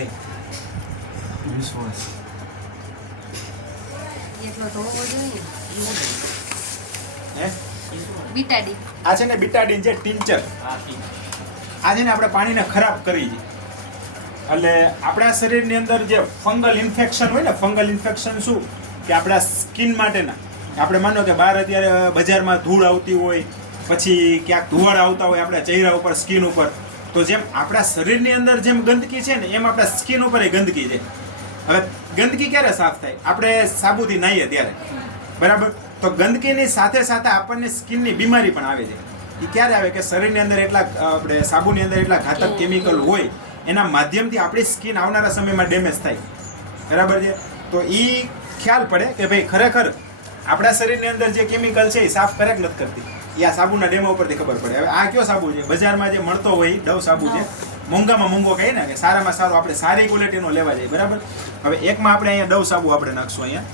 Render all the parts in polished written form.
નહીં. વિશ્વાસ એટલો તો હોવો જોઈએ. હે બીટાડી આ છે ને બીટાડીન છે ટિંચર. આ છે ને આપણે પાણીને ખરાબ કરી છે. એટલે આપણા શરીરની અંદર જે ફંગલ ઇન્ફેક્શન હોય ને, ફંગલ ઇન્ફેક્શન શું કે આપણા સ્કિન માટેના, આપણે માનો કે બહાર અત્યારે બજારમાં ધૂળ આવતી હોય, પછી ક્યાંક ધુવાડા આવતા હોય આપણા ચહેરા ઉપર, સ્કિન ઉપર, તો જેમ આપણા શરીરની અંદર જેમ ગંદકી છે ને એમ આપણા સ્કિન ઉપર એ ગંદકી છે. હવે ગંદકી ક્યારે સાફ થાય? આપણે સાબુથી નાહીએ ત્યારે, બરાબર? તો ગંદકીની સાથે સાથે આપણને સ્કિનની બીમારી પણ આવે છે. એ ક્યારે આવે કે શરીરની અંદર એટલા આપણે સાબુની અંદર એટલા ઘાતક કેમિકલ હોય, એના માધ્યમથી આપણી સ્કિન આવનારા સમયમાં ડેમેજ થાય, બરાબર છે? તો એ ખ્યાલ પડે કે ભાઈ ખરેખર આપણા શરીરની અંદર જે કેમિકલ છે એ સાફ કરે કે નથી કરતી. એ આ સાબુના ડેમો ઉપરથી ખબર પડે. હવે આ કયો સાબુ છે? બજારમાં જે મળતો હોય ડવ સાબુ છે, મોંઘામાં મોંઘો કહીએ ને, કે સારામાં સારો આપણે સારી ક્વોલિટીનો લેવા જઈએ, બરાબર? હવે એકમાં આપણે અહીંયા ડવ સાબુ આપણે નાખશું અહીંયા.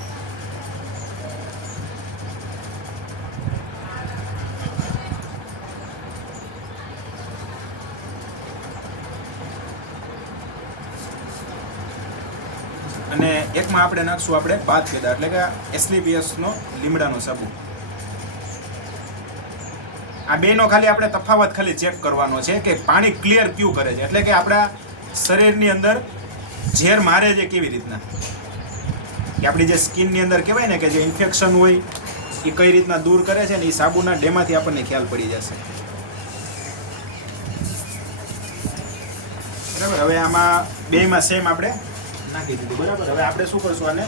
અને એકમાં આપણે નાખશું આપણે બાદ પેદા, એટલે કે એસલીબીએસનો લીમડાનો સાબુ. આ બેનો ખાલી આપણે તફાવત ખાલી ચેક કરવાનો છે કે પાણી ક્લિયર ક્યું કરે છે, એટલે કે આપણા શરીરની અંદર ઝેર મારે છે કેવી રીતના, કે આપણી જે સ્કિનની અંદર કહેવાય ને કે જે ઇન્ફેક્શન હોય એ કઈ રીતના દૂર કરે છે ને એ સાબુના ડેમાંથી આપણને ખ્યાલ પડી જશે, બરાબર? હવે આમાં બેમાં સેમ આપણે નાખી દીધું, બરાબર? હવે આપણે શું કરશું, આને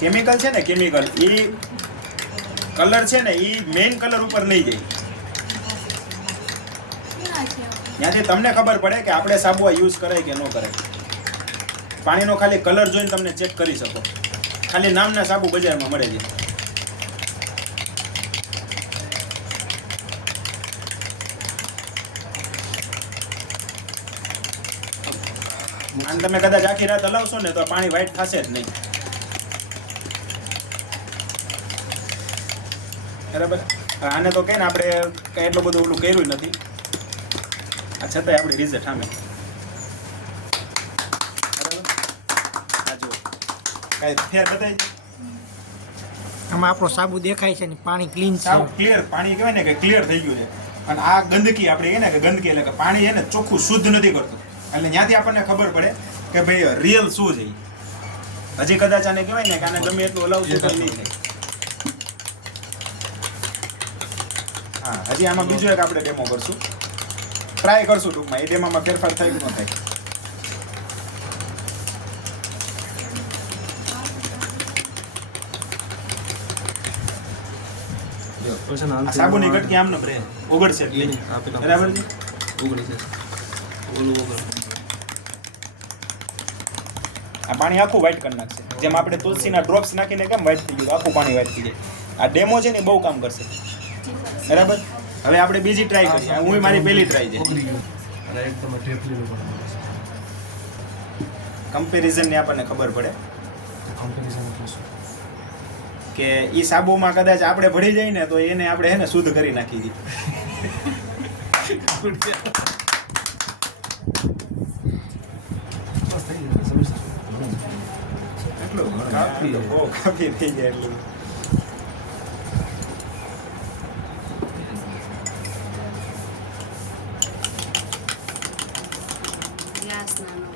કેમિકલ છે ને, કેમિકલ એ કલર છે ને એ મેઇન કલર ઉપર નહીં જાય. ત્યાંથી તમને ખબર પડે કે આપણે સાબુ યુઝ કરાય કે ન કરાય. પાણીનો ખાલી કલર જોઈને તમને ચેક કરી શકો. ખાલી નામના સાબુ બજારમાં મળે છે. અને તમે કદાચ આખી રાત હલાવશો ને તો પાણી વ્હાઈટ થશે જ નહીં, બરાબર? આને તો કઈ ને આપણે કઈ એટલું બધું ઓલું કર્યું નથી, આ છતાંય આપણી રિઝલ્ટ સામે, બરાબર? આ જો કઈ ફેર બતાવી છે આમાં આપણો સાબુ દેખાય છે ને પાણી ક્લીન છે, સાવ ક્લિયર પાણી કહેવાય ને કે ક્લિયર થઈ ગયું છે. અને આ ગંદકી આપણે કહીએ ને કે ગંદકી એટલે કે પાણી છે ને ચોખ્ખું શુદ્ધ નથી કરતું, એટલે ત્યાંથી આપણને ખબર પડે કે ભાઈ રિયલ શું છે. હજી કદાચ આને કહેવાય ને કે આને ગમે એટલું હલાવશું તો નહીં થાય. હા, હજી આમાં બીજો એક આપણે ડેમો કરશું, ટ્રાય કરશું ટૂંકમાં. એ ડેમોમાં ફેરફાર થાય કે ન થાય. આ સાબુની કટકી આમને બ્રેન ઓગળશે જ નહીં, બરાબર છે? આ પાણી આખું વ્હાઈટ કરી નાખશે. જેમ આપણે તુલસીના ડ્રોપ્સ નાખીને કેમ વ્હાઈટ થઈ ગયું, આખું પાણી વ્હાઈટ થઈ જાય. આ ડેમો છે ને બહુ કામ કરશે, બરાબર? હવે આપણે બીજી ટ્રાય કરીએ. હું મારી પહેલી ટ્રાય છે. કમ્પેરિઝન ને આપણને ખબર પડે કે ઈ સાબુમાં કદાચ આપણે ભળી જાય ને તો એને આપણે હે ને શુદ્ધ કરી નાખી દી. એટલું કાફી થઈ જાય એટલું. ગ્લાસ નાનો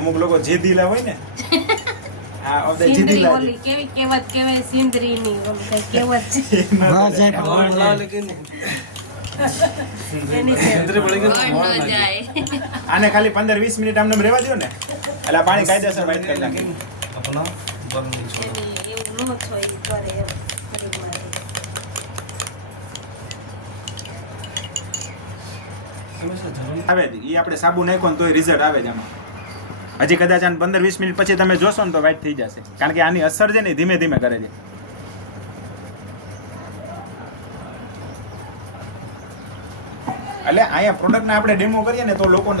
અમુક લોકો જેદીલા હોય ને, આ ઓદે સિંદરી જેદીલા ઓલી કેવી કહેવત કહેવાય, સિંદરીની ઓલી કઈ કહેવત છે એની છે. વળ ન જાય. આને ખાલી 15-20 મિનિટ આમને રહેવા દો ને એટલે આ પાણી કાયદેસર વ્હાઈટ કરી નાખે. એની એવું નો છો ઈ કરે એમ. આવે જ એ આપણે સાબુ નાખ્યો ને તોય રિઝલ્ટ આવે જ આમાં. હજી કદાચ આને 15-20 મિનિટ પછી તમે જોશો ને તો વ્હાઈટ થઈ જશે, કારણ કે આની અસર છે ને ધીમે ધીમે કરે છે. એટલે અહીંયા પ્રોડક્ટને આપણે ડેમો કરીએ ને તો લોકોને